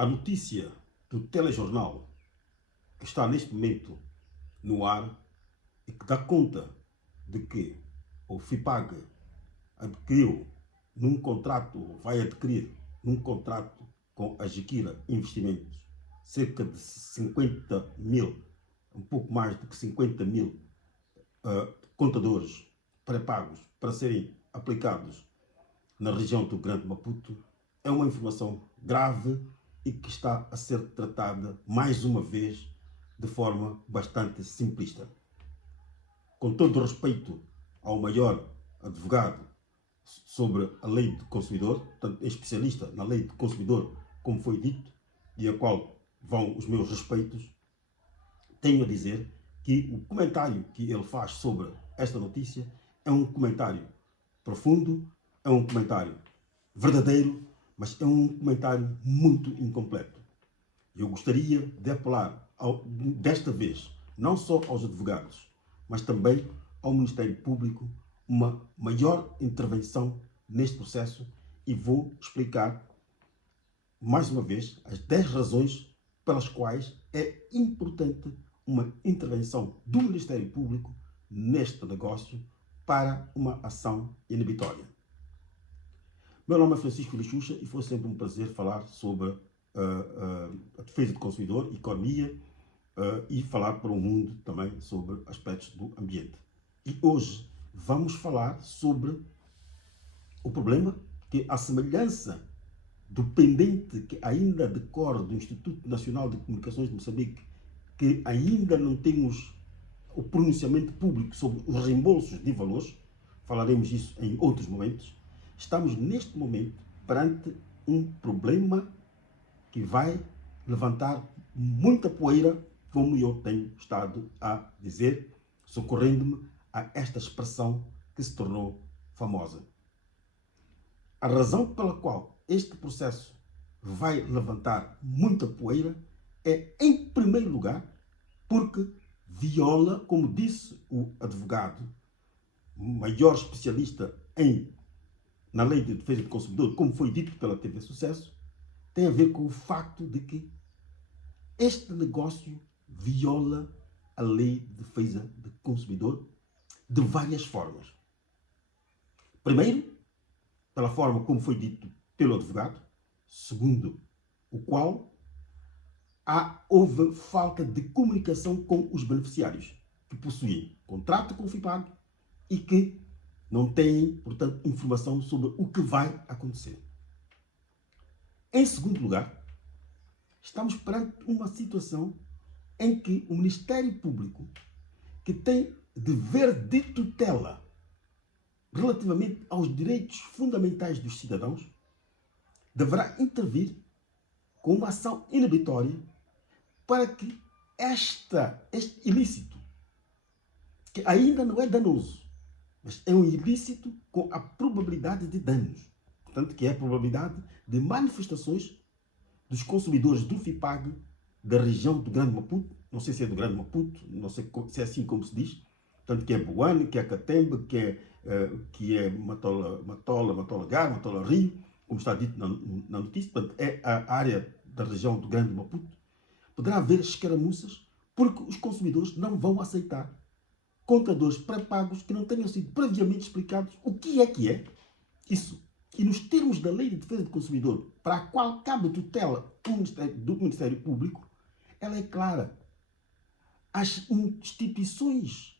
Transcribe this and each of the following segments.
A notícia do telejornal que está neste momento no ar e que dá conta de que o FIPAG adquiriu vai adquirir num contrato com a Jequira Investimentos cerca de 50 mil, um pouco mais do que 50 mil contadores pré-pagos para serem aplicados na região do Grande Maputo, é uma informação grave e que está a ser tratada mais uma vez de forma bastante simplista. Com todo o respeito ao maior advogado sobre a lei do consumidor, portanto, é especialista na lei do consumidor, como foi dito, e a qual vão os meus respeitos, tenho a dizer que o comentário que ele faz sobre esta notícia é um comentário profundo, é um comentário verdadeiro, mas é um comentário muito incompleto. Eu gostaria de apelar, desta vez, não só aos advogados, mas também ao Ministério Público, uma maior intervenção neste processo, e vou explicar mais uma vez as 10 razões pelas quais é importante uma intervenção do Ministério Público neste negócio para uma ação inibitória. Meu nome é Francisco Lixuxa e foi sempre um prazer falar sobre a defesa do consumidor, economia e falar para o mundo também sobre aspectos do ambiente. E hoje vamos falar sobre o problema que, à semelhança do pendente que ainda decorre do Instituto Nacional de Comunicações de Moçambique, que ainda não temos o pronunciamento público sobre os reembolsos de valores, falaremos isso em outros momentos. Estamos neste momento perante um problema que vai levantar muita poeira, como eu tenho estado a dizer, socorrendo-me a esta expressão que se tornou famosa. A razão pela qual este processo vai levantar muita poeira é, em primeiro lugar, porque viola, como disse o advogado, o maior especialista na lei de defesa do consumidor, como foi dito pela TV Sucesso, tem a ver com o facto de que este negócio viola a lei de defesa do consumidor de várias formas. Primeiro, pela forma como foi dito pelo advogado, segundo o qual houve falta de comunicação com os beneficiários que possuem contrato com o FIPAG e que não têm, portanto, informação sobre o que vai acontecer. Em segundo lugar, estamos perante uma situação em que o Ministério Público, que tem dever de tutela relativamente aos direitos fundamentais dos cidadãos, deverá intervir com uma ação inibitória para que este ilícito, que ainda não é danoso, mas é um ilícito com a probabilidade de danos, portanto, que é a probabilidade de manifestações dos consumidores do FIPAG da região do Grande Maputo, não sei se é do Grande Maputo, não sei se é assim como se diz, portanto, que é Boane, que é Catembe, que é Matola Gar, Matola Rio, como está dito na notícia, portanto, é a área da região do Grande Maputo. Poderá haver escaramuças porque os consumidores não vão aceitar contadores pré-pagos que não tenham sido previamente explicados o que é isso. E nos termos da Lei de Defesa do Consumidor, para a qual cabe tutela do Ministério Público, ela é clara. As instituições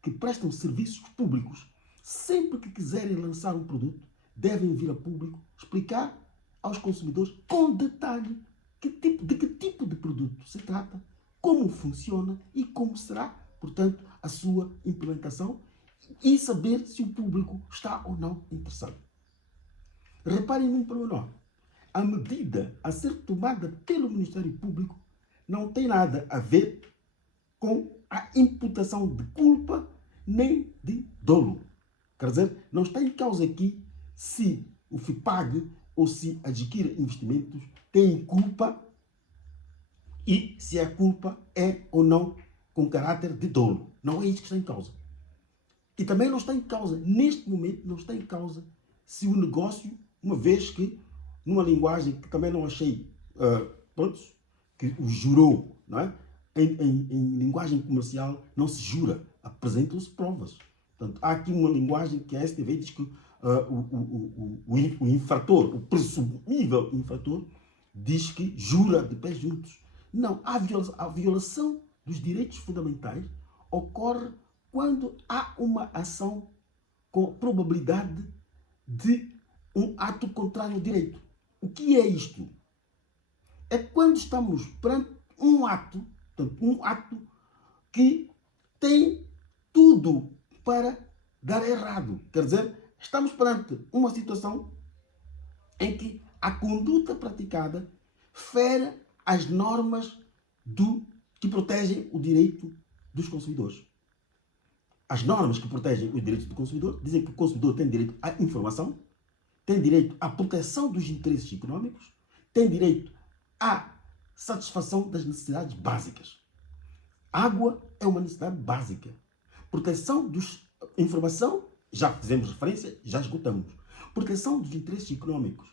que prestam serviços públicos, sempre que quiserem lançar um produto, devem vir a público explicar aos consumidores com detalhe de que tipo de produto se trata, como funciona e como será, portanto, a sua implementação, e saber se o público está ou não interessado. Reparem num pormenor. A medida a ser tomada pelo Ministério Público não tem nada a ver com a imputação de culpa nem de dolo. Quer dizer, não está em causa aqui se o FIPAG ou se a Jequira Investimentos tem culpa e se a culpa é ou não com caráter de dolo. Não é isso que está em causa. E também não está em causa, neste momento, não está em causa se o negócio, uma vez que, numa linguagem que também não achei pronto, que o jurou, não é? Em linguagem comercial não se jura, apresentam-se provas. Portanto, há aqui uma linguagem que a STV diz que o infrator, o presumível infrator, diz que jura de pés juntos. Não, a violação dos direitos fundamentais ocorre quando há uma ação com probabilidade de um ato contrário ao direito. O que é isto? É quando estamos perante um ato, portanto, um ato que tem tudo para dar errado. Quer dizer, estamos perante uma situação em que a conduta praticada fere as normas que protegem o direito dos consumidores. As normas que protegem os direitos do consumidor dizem que o consumidor tem direito à informação, tem direito à proteção dos interesses econômicos, tem direito à satisfação das necessidades básicas. Água é uma necessidade básica. Proteção dos... Informação, já fizemos referência, já esgotamos. Proteção dos interesses econômicos.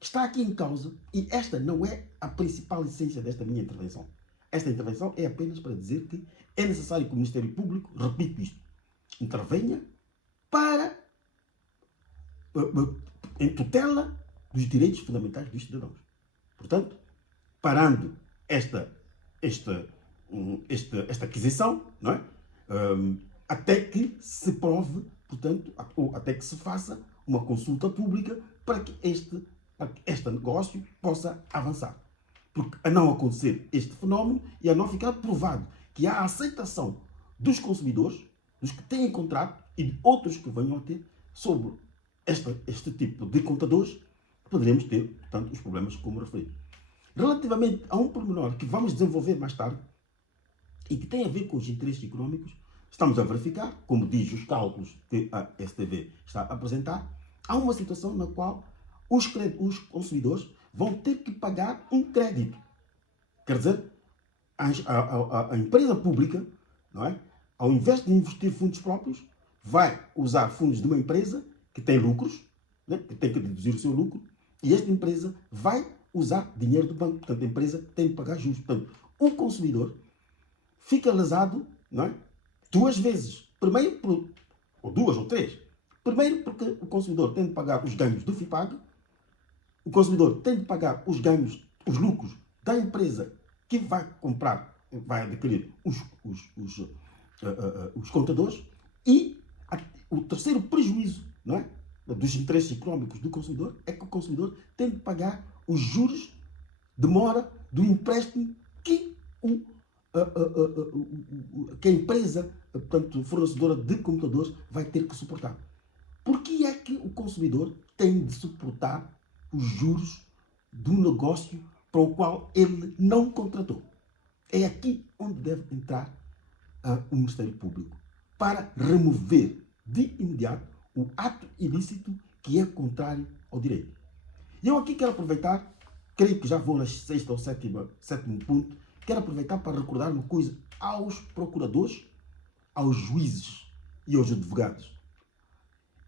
Está aqui em causa, e esta não é a principal essência desta minha intervenção. Esta intervenção é apenas para dizer que é necessário que o Ministério Público, repito isto, intervenha para em tutela dos direitos fundamentais dos cidadãos. Portanto, parando esta aquisição, não é? Até que se prove, portanto, ou até que se faça uma consulta pública para que este negócio possa avançar. Porque a não acontecer este fenómeno e a não ficar provado que há aceitação dos consumidores, dos que têm contrato e de outros que venham a ter sobre este tipo de contadores, poderemos ter, portanto, os problemas como referi. Relativamente a um pormenor que vamos desenvolver mais tarde e que tem a ver com os interesses econômicos, estamos a verificar, como diz os cálculos que a STV está a apresentar, há uma situação na qual os consumidores vão ter que pagar um crédito. Quer dizer, a empresa pública, não é? Ao invés de investir fundos próprios, vai usar fundos de uma empresa que tem lucros, né? Que tem que deduzir o seu lucro, e esta empresa vai usar dinheiro do banco. Portanto, a empresa tem de pagar juros. Portanto, o consumidor fica lesado, não é? Duas vezes. Primeiro, ou duas ou três. Primeiro, porque o consumidor tem de pagar os ganhos do FIPAG, o consumidor tem de pagar os ganhos, os lucros da empresa que vai comprar, vai adquirir os contadores, e o terceiro prejuízo, não é, dos interesses econômicos do consumidor é que o consumidor tem de pagar os juros de mora do empréstimo que a empresa, portanto, fornecedora de computadores, vai ter que suportar. Por que é que o consumidor tem de suportar os juros do negócio para o qual ele não contratou? É aqui onde deve entrar o Ministério Público para remover de imediato o ato ilícito que é contrário ao direito. E eu aqui quero aproveitar, creio que já vou na sexta ou sétimo ponto, quero aproveitar para recordar uma coisa aos procuradores, aos juízes e aos advogados,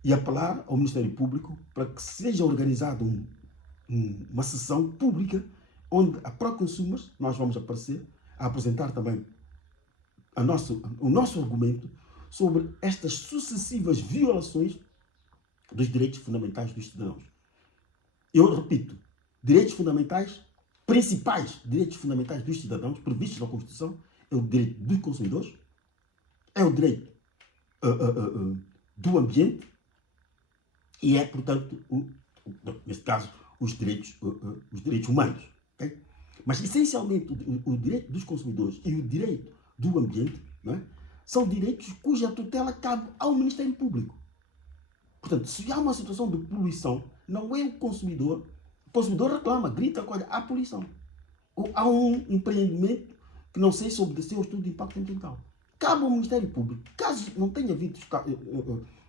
e apelar ao Ministério Público para que seja organizada uma sessão pública onde a ProConsumers, nós vamos aparecer a apresentar também o nosso argumento sobre estas sucessivas violações dos direitos fundamentais dos cidadãos. Eu repito, direitos fundamentais, principais direitos fundamentais dos cidadãos previstos na Constituição é o direito dos consumidores, é o direito do ambiente e é, portanto, neste caso, os direitos humanos. Okay? Mas, essencialmente, o direito dos consumidores e o direito do ambiente, não é, são direitos cuja tutela cabe ao Ministério Público. Portanto, se há uma situação de poluição, não é o consumidor reclama, grita, olha, há poluição. Ou há um empreendimento que não sei se obedeceu ao estudo de impacto ambiental. Cabe ao Ministério Público, caso não tenha havido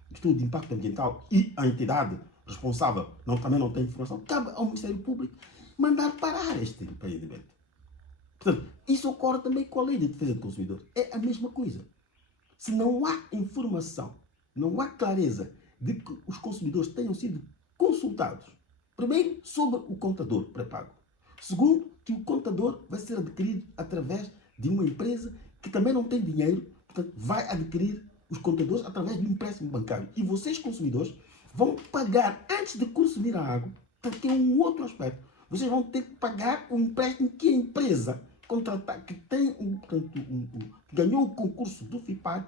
estudo de impacto ambiental e a entidade responsável também não tem informação, cabe ao Ministério Público mandar parar este empreendimento. Portanto, isso ocorre também com a Lei de Defesa do Consumidor. É a mesma coisa. Se não há informação, não há clareza de que os consumidores tenham sido consultados, primeiro sobre o contador pré-pago, Segundo, que o contador vai ser adquirido através de uma empresa que também não tem dinheiro, portanto, vai adquirir os contadores através de um empréstimo bancário. E vocês, consumidores, vão pagar antes de consumir a água, porque é um outro aspecto. Vocês vão ter que pagar o empréstimo que a empresa contratar, que ganhou o concurso do FIPAG.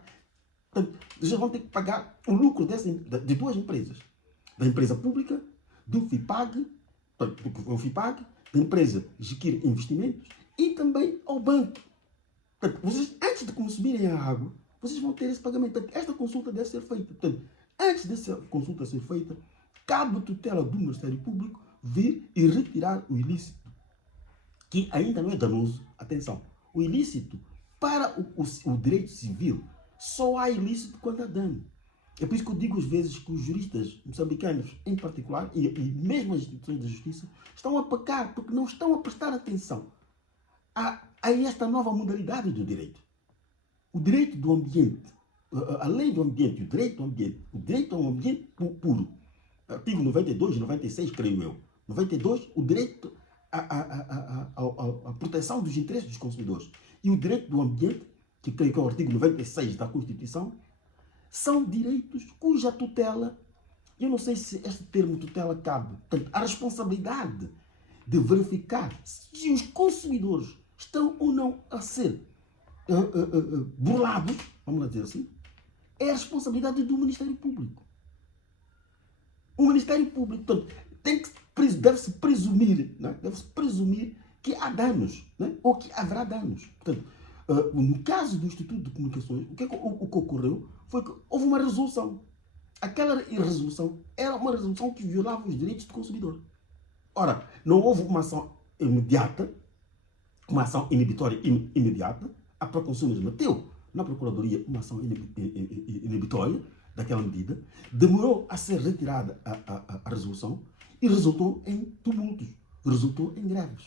Portanto, vocês vão ter que pagar o lucro de duas empresas. Da empresa pública, do FIPAG, do FIPAG, da empresa Jiquir Investimentos e também ao banco. Portanto, vocês, antes de consumirem a água, vocês vão ter esse pagamento. Portanto, esta consulta deve ser feita. Portanto, antes dessa consulta ser feita, cabe tutela do Ministério Público vir e retirar o ilícito, que ainda não é danoso. Atenção, o ilícito para o direito civil só há ilícito quando há dano. É por isso que eu digo às vezes que os juristas moçambicanos, em particular, e mesmo as instituições da justiça, estão a pecar porque não estão a prestar atenção a esta nova modalidade do direito. O direito do ambiente, a lei do ambiente, o direito a um ambiente puro. Artigo 92 e 96, creio eu. 92, o direito à proteção dos interesses dos consumidores. E o direito do ambiente, que creio que é o artigo 96 da Constituição, são direitos cuja tutela, eu não sei se este termo tutela cabe, portanto, a responsabilidade de verificar se os consumidores estão ou não a ser burlados, vamos lá dizer assim, é a responsabilidade do Ministério Público. O Ministério Público, portanto, deve-se presumir, né? Deve-se presumir que há danos, né? Ou que haverá danos. Portanto, no caso do Instituto de Comunicações, o que ocorreu foi que houve uma resolução. Aquela resolução era uma resolução que violava os direitos do consumidor. Ora, não houve uma ação imediata, uma ação inibitória imediata. A Proconsumos meteu na Procuradoria uma ação inibitória daquela medida, demorou a ser retirada a resolução e resultou em tumultos, resultou em greves.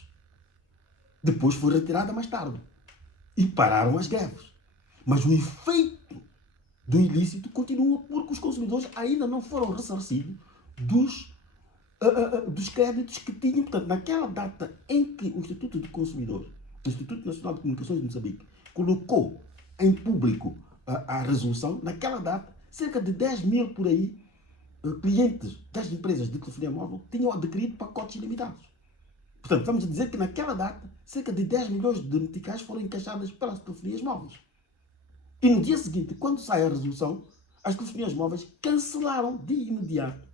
Depois foi retirada mais tarde e pararam as greves. Mas o efeito do ilícito continua porque os consumidores ainda não foram ressarcidos dos créditos que tinham. Portanto, naquela data em que o Instituto de Consumidor, o Instituto Nacional de Comunicações de Moçambique, colocou em público a resolução, naquela data, cerca de 10 mil por aí clientes das empresas de telefonia móvel tinham adquirido pacotes ilimitados. Portanto, vamos dizer que naquela data, cerca de 10 milhões de meticais foram encaixadas pelas telefonias móveis. E no dia seguinte, quando sai a resolução, as telefonias móveis cancelaram de imediato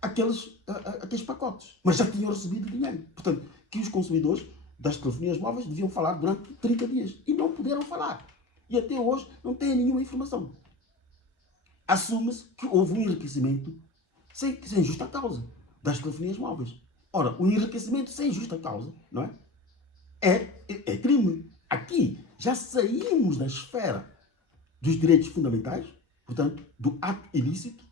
aqueles pacotes, mas já tinham recebido dinheiro. Portanto, que os consumidores das telefonias móveis deviam falar durante 30 dias e não puderam falar. E até hoje não têm nenhuma informação. Assume-se que houve um enriquecimento sem justa causa das telefonias móveis. Ora, o enriquecimento sem justa causa, não é? É crime. Aqui já saímos da esfera dos direitos fundamentais, portanto, do ato ilícito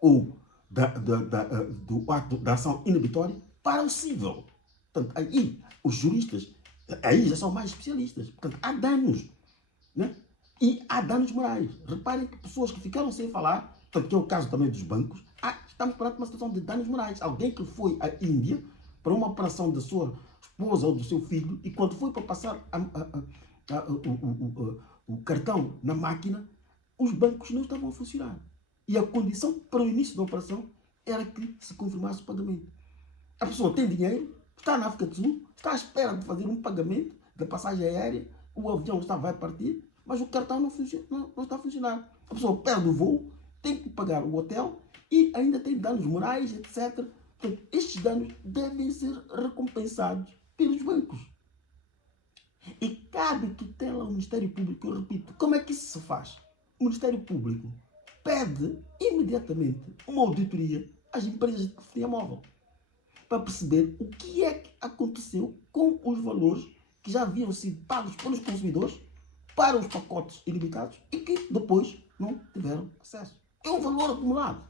ou do ato da ação inibitória para o cível. Portanto, aí os juristas aí já são mais especialistas. Portanto, há danos, né? E há danos morais. Reparem que pessoas que ficaram sem falar, portanto, que é o caso também dos bancos, estamos perante uma situação de danos morais. Alguém que foi à Índia para uma operação da sua esposa ou do seu filho e quando foi para passar o cartão na máquina, os bancos não estavam a funcionar. E a condição para o início da operação era que se confirmasse o pagamento. A pessoa tem dinheiro, está na África do Sul, está à espera de fazer um pagamento da passagem aérea, o avião vai partir, mas o cartão não está a funcionar. A pessoa perde o voo, tem que pagar o hotel e ainda tem danos morais, etc. Portanto, estes danos devem ser recompensados pelos bancos. E cabe tutela ao Ministério Público, eu repito, como é que isso se faz? O Ministério Público pede imediatamente uma auditoria às empresas de telefonia móvel para perceber o que é que aconteceu com os valores que já haviam sido pagos pelos consumidores para os pacotes ilimitados e que depois não tiveram acesso. É um valor acumulado.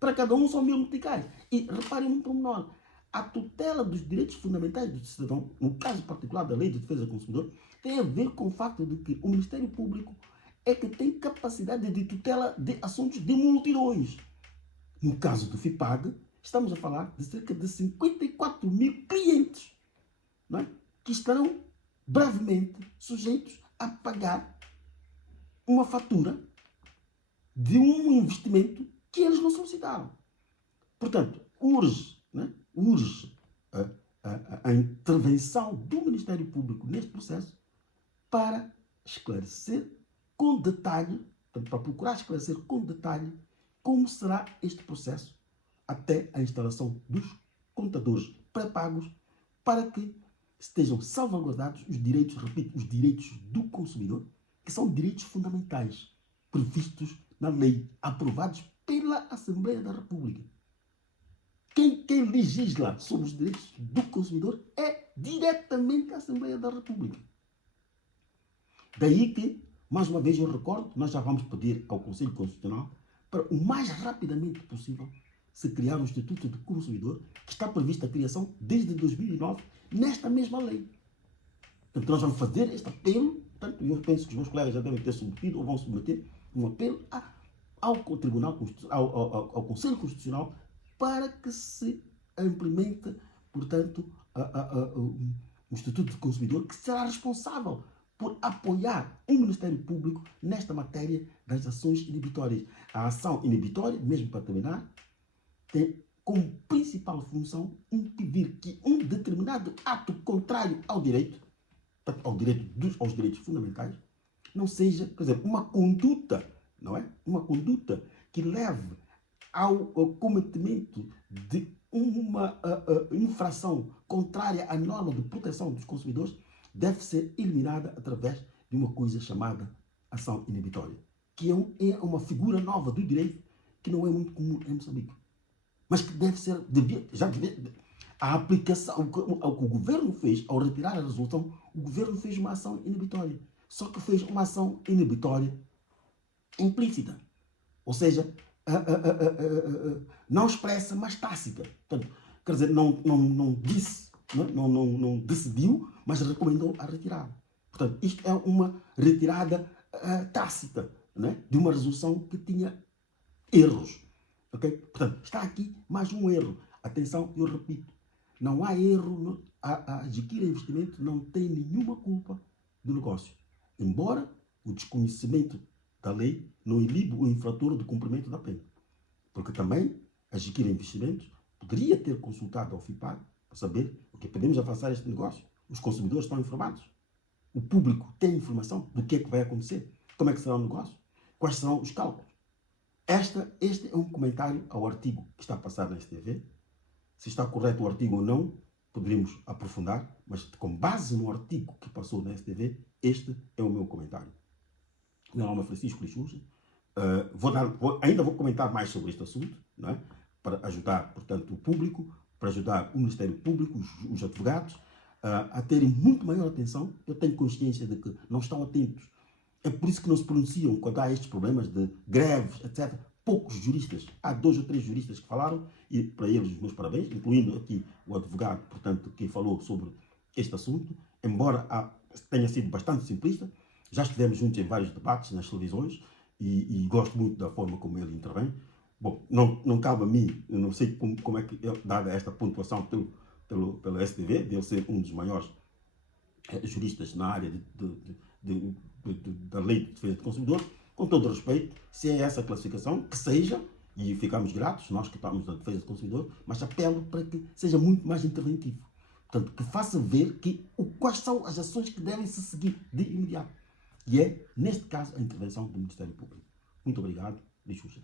Para cada um são 1000 meticais. E reparem num pormenor. A tutela dos direitos fundamentais do cidadão, no caso particular da Lei de Defesa do Consumidor, tem a ver com o facto de que o Ministério Público é que tem capacidade de tutela de assuntos de multidões. No caso do FIPAG, estamos a falar de cerca de 54 mil clientes que estarão brevemente sujeitos a pagar uma fatura de um investimento que eles não solicitaram. Portanto, urge, né? Urge a intervenção do Ministério Público neste processo para esclarecer com detalhe, portanto, para procurar esclarecer com detalhe como será este processo até a instalação dos contadores pré-pagos para que estejam salvaguardados os direitos, repito, os direitos do consumidor, que são direitos fundamentais previstos na lei, aprovados pela Assembleia da República. Quem legisla sobre os direitos do consumidor é diretamente a Assembleia da República. Daí que, mais uma vez eu recordo, nós já vamos pedir ao Conselho Constitucional para o mais rapidamente possível se criar um Instituto do Consumidor, que está prevista a criação desde 2009 nesta mesma lei. Portanto, nós vamos fazer este apelo, portanto, eu penso que os meus colegas já devem ter submetido ou vão submeter um apelo ao Tribunal ao Conselho Constitucional para que se implemente, portanto, o Instituto do Consumidor, que será responsável por apoiar o Ministério Público nesta matéria das ações inibitórias. A ação inibitória, mesmo para terminar, tem como principal função impedir que um determinado ato contrário ao direito, aos direitos fundamentais, não seja, por exemplo, uma conduta, não é? Uma conduta que leve ao cometimento de uma infração contrária à norma de proteção dos consumidores, deve ser eliminada através de uma coisa chamada ação inibitória, que é uma figura nova do direito que não é muito comum em Moçambique, mas que deve ser, a aplicação, o que o governo fez ao retirar a resolução, o governo fez uma ação inibitória, só que fez uma ação inibitória implícita, ou seja, não expressa, mas tácita. Portanto, quer dizer, não disse, não decidiu, mas recomendou a retirada. Portanto, isto é uma retirada tácita, né, de uma resolução que tinha erros. Okay? Portanto, está aqui mais um erro. Atenção, eu repito, não há erro, a Adquire Investimento não tem nenhuma culpa do negócio, embora o desconhecimento da lei não inibe o infrator do cumprimento da pena. Porque também a Adquire Investimentos poderia ter consultado ao FIPAG para saber o que podemos avançar este negócio. Os consumidores estão informados. O público tem informação do que é que vai acontecer, como é que será o negócio, quais serão os cálculos. Este é um comentário ao artigo que está a passar na STV. Se está correto o artigo ou não, poderíamos aprofundar, mas com base no artigo que passou na STV, este é o meu comentário. Meu nome é Francisco Lixuxa. Ainda vou comentar mais sobre este assunto, não é? Para ajudar, portanto, o público, para ajudar o Ministério Público, os advogados, a terem muito maior atenção. Eu tenho consciência de que não estão atentos. É por isso que não se pronunciam quando há estes problemas de greves, etc. Poucos juristas, há 2 ou 3 juristas que falaram, e para eles os meus parabéns, incluindo aqui o advogado, portanto, que falou sobre este assunto, embora tenha sido bastante simplista. Já estivemos juntos em vários debates nas televisões e gosto muito da forma como ele intervém. Bom, não cabe a mim, eu não sei como é que, dada esta pontuação pelo STV, de ele ser um dos maiores juristas na área da lei de defesa do consumidor, com todo o respeito, se é essa a classificação, que seja, e ficamos gratos, nós que estamos na defesa do consumidor, mas apelo para que seja muito mais interventivo. Portanto, que faça ver quais são as ações que devem se seguir de imediato. E é, neste caso, a intervenção do Ministério Público. Muito obrigado, Lixuxa.